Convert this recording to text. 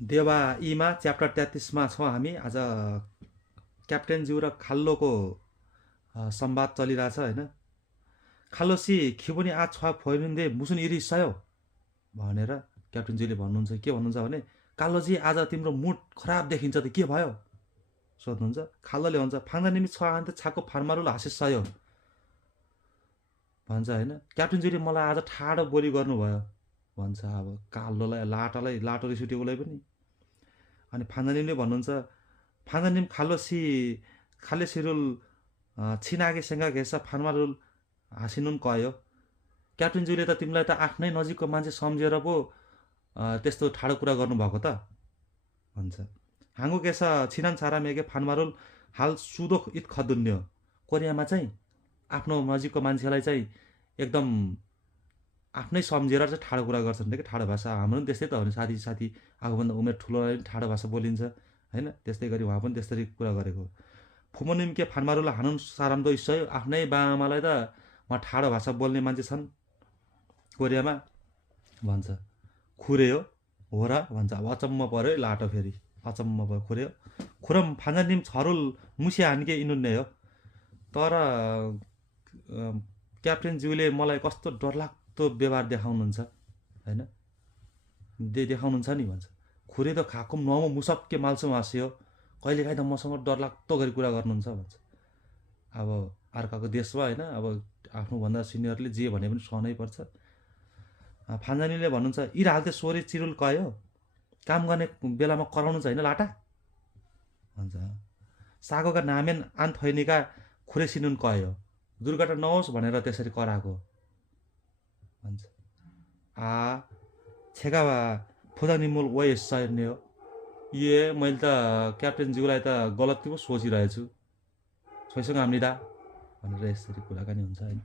देवा इमा च्याप्टर 33 छौँ हामी आज। क्याप्टेनज्यू र खाल्लोको संवाद चलिरहेछ होइन। खाल्लोसी खिबुनी आज छ फोइनुन्दे मुसुन इरि सयो भनेर क्याप्टेनज्यूले भन्नुहुन्छ। के भन्नुहुन्छ भने, काल्लोजी आज तिम्रो मुड खराब देखिन्छ त के भयो सोध्नुहुन्छ। खाल्लोले भन्छ, फाङ्दा निमी छ अन्त छाको फार्मारुल हाँसे सयो भन्छ होइन। क्याप्टेनज्यूले मलाई आज ठाडो बोली गर्नुभयो भन्छ। अब काल्लोलाई लाटो रिस उठ्यो उसलाई पनि। अनि फान्जानिमले भन्नुहुन्छ, फान्जानिम खाले सिरुल छिनागे सेङ्गा घेसा फार्मारुल हाँसिनुन कयो। क्याप्टेनज्यूले त तिमीलाई त आफ्नै नजिकको मान्छे सम्झेर पो त्यस्तो ठाडो कुरा गर्नुभएको त भन्छ। हाङ्गु केसा छिनान छारा मेगे फार्मारुल हाल सुदो इत खदुन्यो। कोरियामा चाहिँ आफ्नो नजिकको मान्छेलाई चाहिँ एकदम आफ्नै सम्झेर चाहिँ ठाडो कुरा गर्छन् कि ठाडो भाषा। हाम्रो पनि त्यस्तै त हो नि, साथी आफूभन्दा उमेर ठुलोलाई पनि ठाडो भाषा बोलिन्छ होइन। त्यस्तै गरी उहाँ पनि त्यस्तरी कुरा गरेको। फुमोनिम के फानमारुलाई हानुन साराम्दो इस्सयो। आफ्नै बाआमालाई त उहाँ ठाडो भाषा बोल्ने मान्छे छन् कोरियामा भन्छ। खुर्यो हो र भन्छ। अब अचम्म पऱ्यो है लाटो, फेरि अचम्म भयो। खुर्यो खुरम फान्जानिम छरुल मुसिया हान्के इनुन्ने हो। तर क्याप्टेनज्यूले मलाई कस्तो डरलाग्दो व्यवहार देखाउनुहुन्छ होइन, देखाउनुहुन्छ नि भन्छ। खुरे त खाकुम नमो मुसक्के माल्छौँ हाँस्यो। कहिलेकाहीँ त मसँग डरलाग्दो गरी कुरा गर्नुहुन्छ भन्छ। अब अर्काको देशमा होइन, अब आफ्नोभन्दा सिनियरले जे भने पनि सहनै पर्छ। फान्जानीले भन्नुहुन्छ, यी हाल्थे सोरे चिरुल कयो, काम गर्ने बेलामा कराउनु चाहिँ होइन लाटा भन्छ। सागोका नामेन आन थैनिका खुरे सिनुन कयो, दुर्घटना नहोस् भनेर त्यसरी कराएको भन्छ। छेका फुदानी मूल वय सर्ने हो। मैले त क्याप्टेनज्यूलाई त गलत पो सोचिरहेछु, छोइसँग हामी दा भनेर यसरी कुराकानी हुन्छ होइन।